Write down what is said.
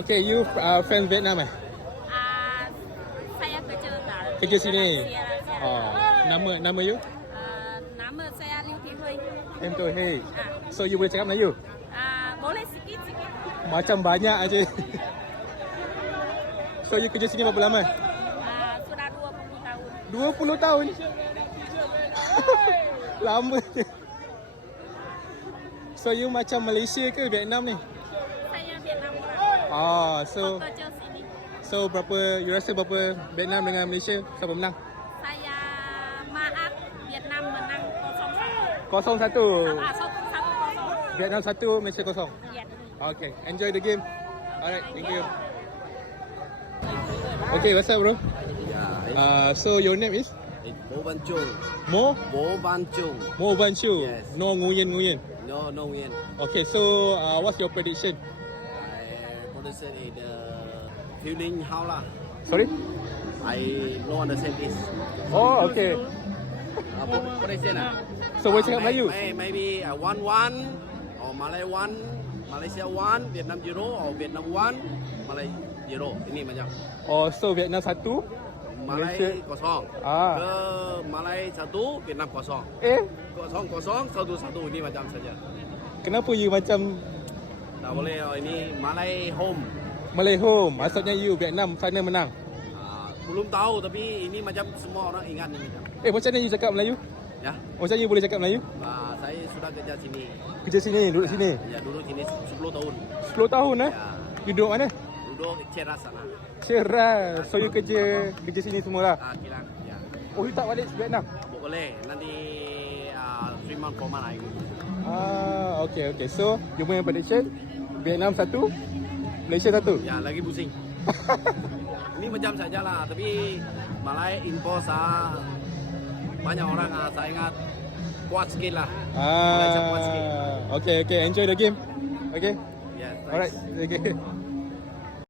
Okay, you fans Vietnam eh? Saya kerja Kerja sini. Sierra. Oh, nama you? Nama saya Liu Thi Hui. M tu hey. So you boleh cakap Melayu? Boleh sikit-sikit. Macam banyak aja. So you kerja sini berapa lama? Sudah 20 tahun. 20 tahun. Lama je. So you macam Malaysia ke Vietnam ni? Saya Vietnam orang. So Kerja sini. you rasa berapa Vietnam dengan Malaysia siapa menang? Saya maaf Vietnam menang 0-1. 0-1. 1-0. Vietnam 1, Malaysia 0. Ya. Okay, enjoy the game. Alright, thank you. Okay, what's up bro? Yeah, So your name is? it's Bo Ban Chung. Mo? Bo Ban Chung. Mo Ban Chu. Yes. No Nguyen. No Nguyen. Okay, so what's your prediction? I understand it. Feeling how lah? Sorry? I no understand this. Oh, okay. Prediction ah. So boleh cakap Melayu? Maybe 1-1 or Malay 1, Malaysia 1, Vietnam 0 or Vietnam 1, Malay 0. Ini macam. Oh, so Vietnam 1, Malay Malaysia- 0. Ah. Ke Malay 1, Vietnam 0. eh 0-0, 1-1 ini macam saja. kenapa you macam Tak boleh ini Malay home. Malay home? Maksudnya you Vietnam sana menang. Belum tahu tapi ini macam semua orang ingat ini macam. Macam mana you cakap Melayu? Ya, Macam you boleh cakap Melayu? saya sudah kerja sini. Kerja sini, duduk sini. Ya, dulu sini 10 tahun. 10 tahun Ya, You duduk mana? duduk Ceras sana. Cerah. So you kerja sini semualah. Kilang. Ya, Oh, you tak balik Vietnam? boleh. Nanti 3 month 4 month lagi. Okay. So you punya prediction Vietnam 1, Malaysia 1. Ya, lagi pusing. Ini macam sajalah, tapi Malay info banyak orang saya ingat kuat sikit lah. Malaysia kuat sikit. Okay. Enjoy the game. Okay. Ya, thanks. Alright. Okay.